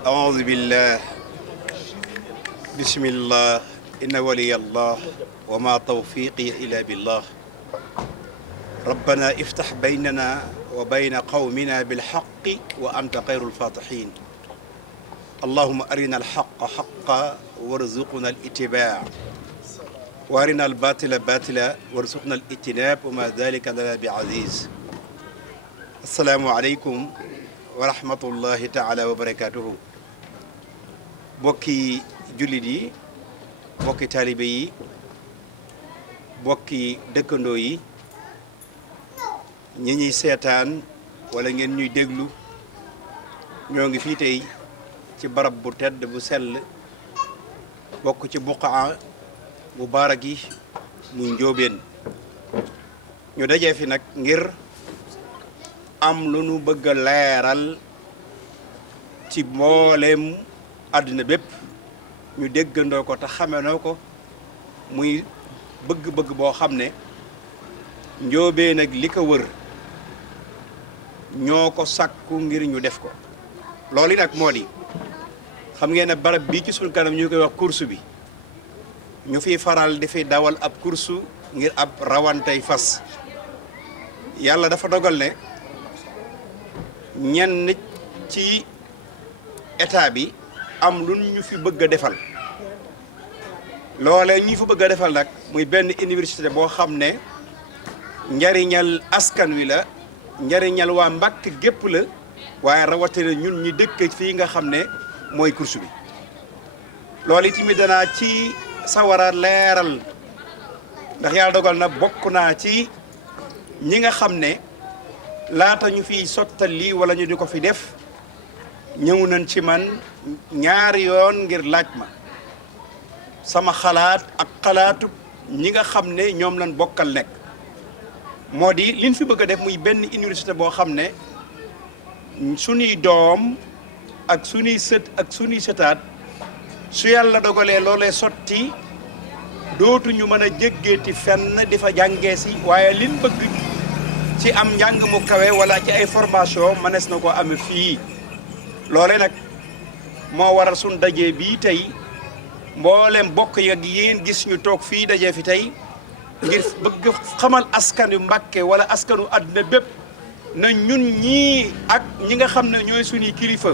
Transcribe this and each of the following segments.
أعوذ بالله بسم الله إن ولي الله وما توفيقي إلا بالله ربنا افتح بيننا وبين قومنا بالحق وأنت خير الفاتحين اللهم أرنا الحق حقا وارزقنا الاتباع وأرنا الباطل باطلا وارزقنا الاجتناب وما ذلك لنا بعزيز السلام عليكم ورحمة الله تعالى وبركاته bokki jullit yi bokki taalibe yi bokki dëkkandoo yi ñi ñuy seetaan wala ngeen ñuy déglu ñoo ngi fii tey ci barab bu tedd bu sell bokk ci buqaa bu baarak yi muy njóobeen ñu dajee fi nag ngir am lu nu bëgg a leeral ci mboolem àddina bépp ñu déggandoo ko te xamenoo ko muy bëgg-bëgg boo xam ne njóobeen ak li ko wër ñoo ko sàkku ngir ñu def ko loolu nag moo di xam ngeen ne barab bii ci suñu kanam ñu koy wax course bi ñu fiy faral di fi dawal ab course ngir ab rawantey fas yàlla dafa dogal ne ñenn ci état bi am lu ñu fi bëgg a defal loolee ñu fi bëgg a defal nag muy benn université boo xam ne njariñal askan wi la njariñal waa Mbàkke gépp la waaye rawatina ñun ñi dëkk fii nga xam ne mooy course bi loolu itamit danaa ci sawara leeral ndax yàlla dogal na bokk naa ci ñi nga xam ne laata ñu fiy sottal lii wala ñu di ko fi def ñëw nañ ci man ñaari yoon ngir laaj ma sama xalaat ak xalaatu ñi nga xam ne ñoom lañ bokkal nekk moo di liñ fi bëgg a def muy benn université boo xam ne suñuy doom ak suñuy sët ak suñuy sëtaat su yàlla dogalee loolee sotti dootuñu mën a jéggeeti fenn di fa jàngee si waaye liñ bëgg ci am njàng mu kawe wala ci ay formation mënees na ko ame fii loole nag moo waral suñ dajee bii tey mboolem bokk yag yéen gis ñu toog fii dajee fi tey ngir bëgg xamal askanu Mbàkke wala askanu àdduna bépp na ñun ñii ak ñi nga xam ne ñooy suñuy kilifa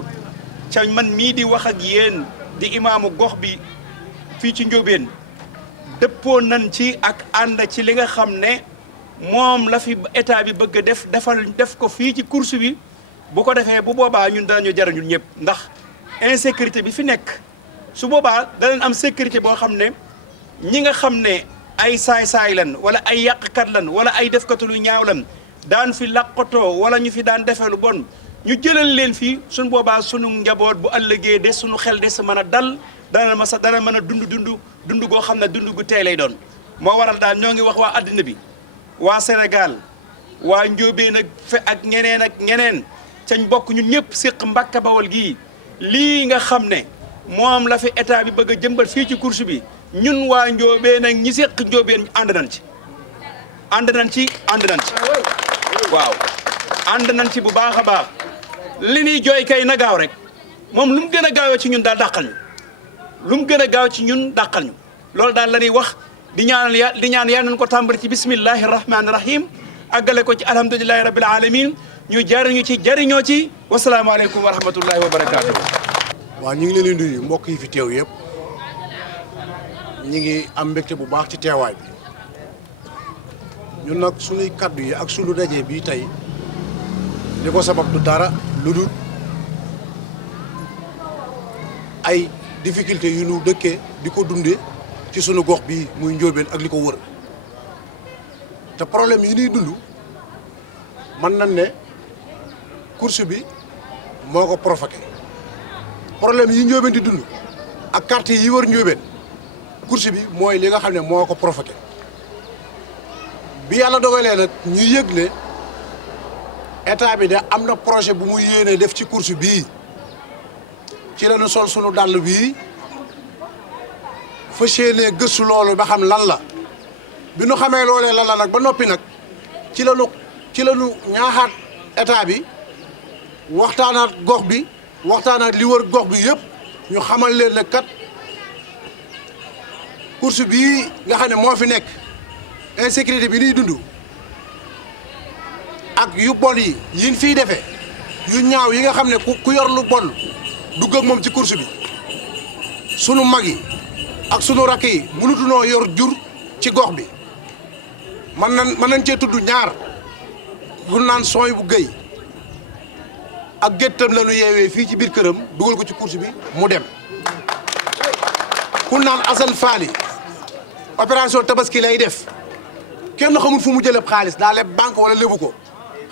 ca man mii di wax ak yéen di imaamu gox bi fii ci Njóobeen dëppoo nañ ci ak ànd ci li nga xam ne moom la fi état bi bëgg a def ko fii ci course bi bu ko defee bu boobaa ñun danañu jariñu ñëpp ndax insécurité bi fi nekk su boobaa danañ am sécurité boo xam ne ñi nga xam ne ay saay-saay lan wala ay yàqkat lan wala ay defkatu lu ñaaw lan daan fi làqatoo wala ñu fi daan defee lu bon ñu jëlal leen fii suñ boobaa sunu njaboot bu ëllëgee de sunu xel de sa mën a dal dana mën a dund goo xam ne dund gu tey lay doon moo waral daal ñoo ngi wax waa àddina bi waa Sénégal waa Njóobeen ak ñeneen cañ bokk ñun ñëpp séq Mbàkke Bawol gii lii nga xam ne moom la fi état bi bëgg a jëmbat fii ci course bi ñun waa Njóobeen ak ñi séq Njóobeen ànd nañ ci waaw ànd nañ ci bu baax a baax li ñuy jooy kay na gaaw rek moom lu mu gën a gaawee ci ñun daal dàqal ñu lu mu gën a gaaw ci ñun dàqal ñu loolu daal la ñuy wax di ñaan yàlla nañ ko tàmbali ci bismillahi rahmaani rahim àggale ko ci alhamdulillahi rabbil alamin ñu jariñoo ci wasalaamaaleykum wa rahmatullahi wa barakaatu. waaw ñu ngi leen di nuyu mbokk yi fi teew yëpp ñu ngi am mbégte bu baax ci teewaay bi ñun nag suñuy kaddu yi ak suñu dajee bii tey li ko sabab du dara lu dul ay difficulté yu ñu dëkkee di ko dundee ci sunu gox bii muy Njóobeen ak li ko wër te problème yi ñuy dund mën nañ ne course bi moo ko provoqué problème yi Njóobeen di dund ak quartier yi wër Njóobeen course bi mooy li nga xam ne moo ko provoqué bi yàlla dogalee nag ñu yëg ne état bi de am na projet bu mu yéene def ci course bii ci la ñu sol sunu dàll bii fas yéenee gëstu loolu ba xam lan la bi nu xamee loolee lan la nag ba noppi nag ci la ñu ñaaxaat état bi waxtaanaat gox bi waxtaan ak li wër gox bi yëpp ñu xamal leen ne kat course bii nga xam ne moo fi nekk insécurité bi ñuy dund ak yu bon yi yin fiy defee yu ñaaw yi nga xam ne ku yor lu bon dugg ak moom ci course bi sunu mag yi ak sunu rakk yi mënutunoo yor jur ci gox bi mën nañ cee tudd ñaar ku naan sooy bu gëy ak géttam la ñu yeewee fii ci biir këram dugal ko ci course bi mu dem ku naan Assane Faly opération tabaski lay def kenn xamul fu mu jëlee xaalis daa leb banque wala lebu ko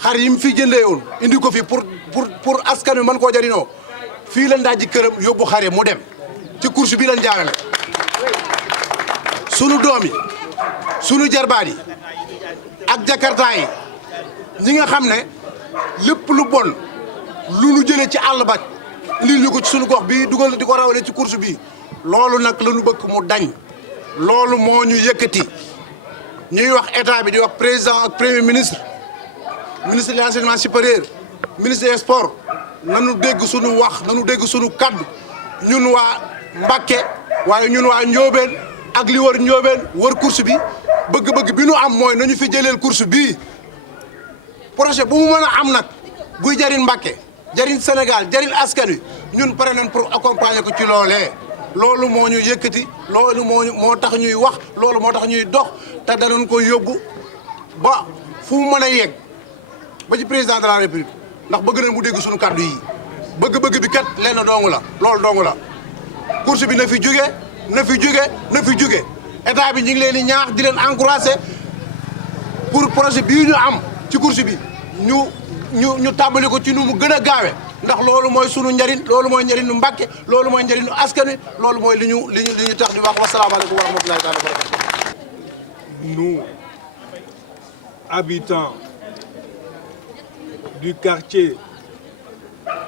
xar yi mu fi jëndee woon indi ko fi pour askan wi mën koo jariñoo fii la ndajji këram yóbbu xar yi mu dem ci course bi lañ jaarale sunu doom yi sunu jarbaat yi ak jakarta yi ñi nga xam ne lépp lu bon lu nu jëlee ci àll ba indil ñu ko ci sunu gox bi dugal di ko rawale ci course bi loolu nag la ñu bëgg mu dañ loolu moo ñu yëkkati ñuy wax état bi di wax président ak premier ministre ministre de l'enseignement supérieur ministre des sports nanu dégg sunu wax nanu dégg sunu kaddu ñun waa Mbacké waaye ñun waa Ndiobène ak li wër Ndiobène wër course bi bëgg-bëgg bi nu am mooy nañu fi jëleel course bii projet bu mu mën a am nag buy jariñ Mbacké jariñ Sénégal jariñ askan wi ñun pare nañ pour accompagner ko ci loolee loolu moo ñu yëkkati loolu moo tax ñuy wax loolu moo tax ñuy dox te danañ ko yóbbu ba fu mu mën a yegg ba ci président de la république ndax bëgg nañ mu dégg suñu kàddu yi bëgg-bëgg bi kat lenn dong la loolu dong la course bi na fi jóge na fi jóge na fi jóge état bi ñu ngi leen di ñaax di leen encourager pour projet bii ñu am ci course bi ñu tàmbali ko ci nu mu gën a gaawe ndax loolu mooy sunu njariñ loolu mooy njariñu Mbacké loolu mooy njariñu askan wi loolu mooy li ñu tax di wax wasalaamaaleykum wa rahmatulahi taala wa barakatuh. Nous, habitants du quartier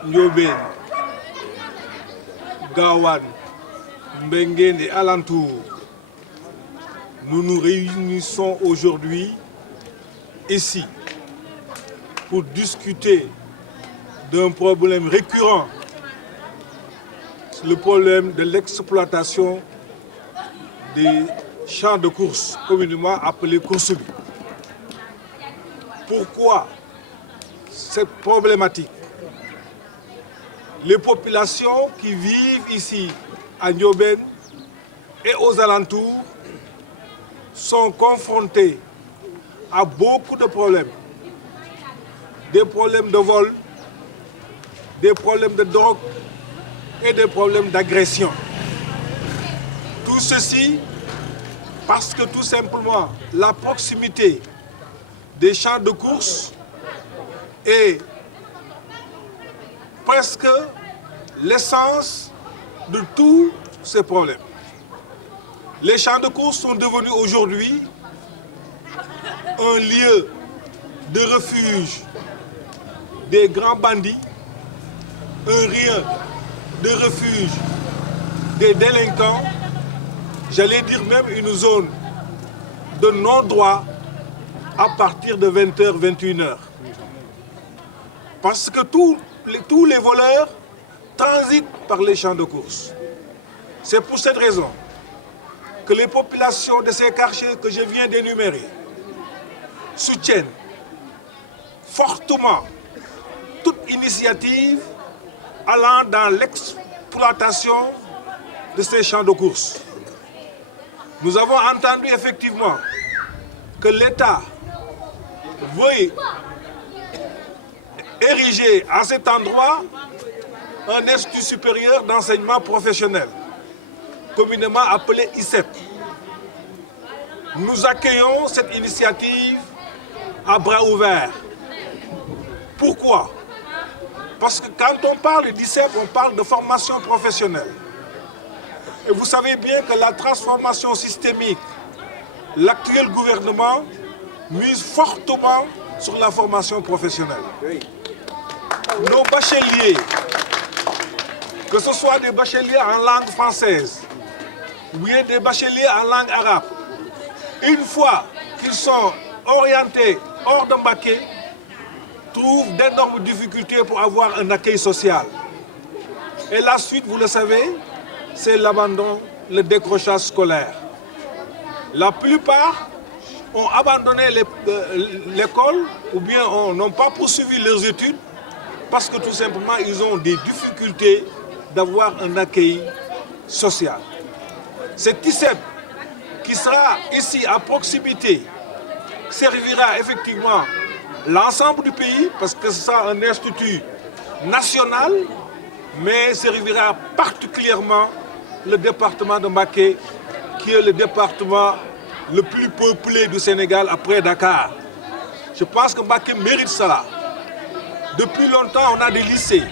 Ndiobène, Gawane, Mbenguène et alentours, nous nous réunissons aujourd'hui ici pour discuter d'un problème récurrent, le problème de l'exploitation des champs de course, communément appelés courses. Pourquoi cette problématique? Les populations qui vivent ici à Ndiobène et aux alentours sont confrontées à beaucoup de problèmes. Des problèmes de vol, des problèmes de drogue et des problèmes d'agression. Tout ceci parce que tout simplement la proximité des champs de course est presque l'essence de tous ces problèmes. Les champs de course sont devenus aujourd'hui un lieu de refuge des grands bandits, un lieu de refuge des délinquants, j'allais dire même une zone de non-droit à partir de 20h, 21h. Parce que tous les voleurs transitent par les champs de course. C'est pour cette raison que les populations de ces quartiers que je viens d'énumérer soutiennent fortement toute initiative allant dans l'exploitation de ces champs de course. Nous avons entendu effectivement que l'État veuille ériger à cet endroit un institut supérieur d'enseignement professionnel, communément appelé ICEP. Nous accueillons cette initiative à bras ouverts. Pourquoi? Parce que quand on parle d'ICEP, on parle de formation professionnelle. Et vous savez bien que la transformation systémique, l'actuel gouvernement mise fortement sur la formation professionnelle. Nos bacheliers, que ce soit des bacheliers en langue française ou bien des bacheliers en langue arabe, une fois qu'ils sont orientés hors de Mbacké, trouvent d'énormes difficultés pour avoir un accueil social. Et la suite, vous le savez, c'est l'abandon, le décrochage scolaire. La plupart ont abandonné l'école ou bien n'ont pas poursuivi leurs études parce que tout simplement ils ont des difficultés d'avoir un accueil social. Cet ICEP qui sera ici à proximité servira effectivement l'ensemble du pays parce que c'est un institut national, mais servira particulièrement le département de Mbacké, qui est le département le plus peuplé du Sénégal après Dakar. Je pense que Mbacké mérite cela. Depuis longtemps, on a des lycées.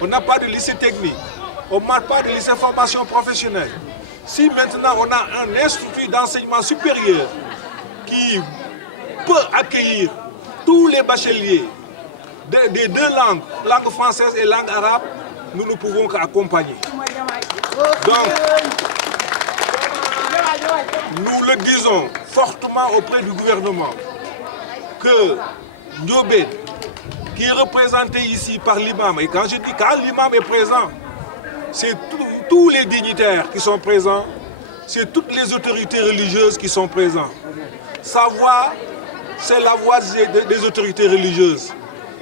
On n'a pas de lycée technique. On n'a pas de lycée formation professionnelle. Si maintenant on a un institut d'enseignement supérieur qui peut accueillir tous les bacheliers des deux langues, langue française et langue arabe, nous ne pouvons qu'accompagner. Donc, nous le disons fortement auprès du gouvernement que Ndiobène, qui est représenté ici par l'imam, et quand je dis quand l'imam est présent, c'est tous les dignitaires qui sont présents, c'est toutes les autorités religieuses qui sont présentes. Sa voix, c'est la voix des autorités religieuses.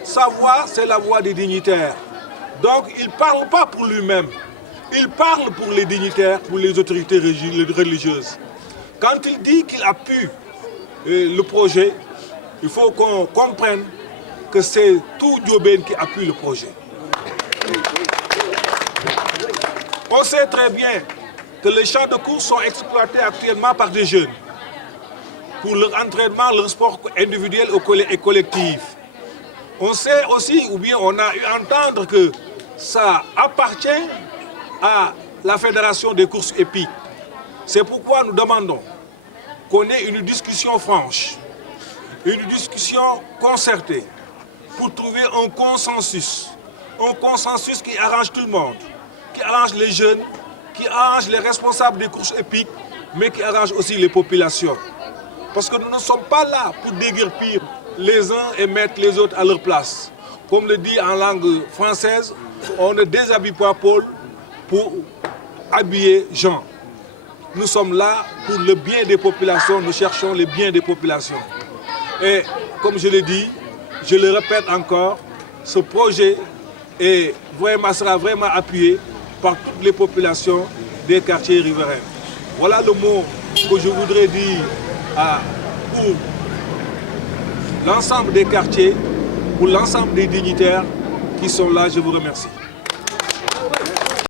Sa voix, c'est la voix des dignitaires. Donc, il ne parle pas pour lui-même. Il parle pour les dignitaires, pour les autorités religieuses. Quand il dit qu'il appuie le projet, il faut qu'on comprenne que c'est tout Ndiobène qui appuie le projet. On sait très bien que les champs de course sont exploités actuellement par des jeunes pour leur entraînement, leur sport individuel et collectif. On sait aussi, ou bien on a eu à entendre que ça appartient à la Fédération des courses épiques. C'est pourquoi nous demandons qu'on ait une discussion franche, une discussion concertée pour trouver un consensus qui arrange tout le monde, qui arrange les jeunes, qui arrange les responsables des courses épiques, mais qui arrange aussi les populations. Parce que nous ne sommes pas là pour déguerpir les uns et mettre les autres à leur place. Comme le dit en langue française, on ne déshabille pas Paul pour habiller Jean. Nous sommes là pour le bien des populations, nous cherchons le bien des populations. Et comme je l'ai dit, je le répète encore, ce projet sera vraiment appuyé par toutes les populations des quartiers riverains. Voilà le mot que je voudrais dire pour l'ensemble des quartiers, pour l'ensemble des dignitaires qui sont là. Je vous remercie.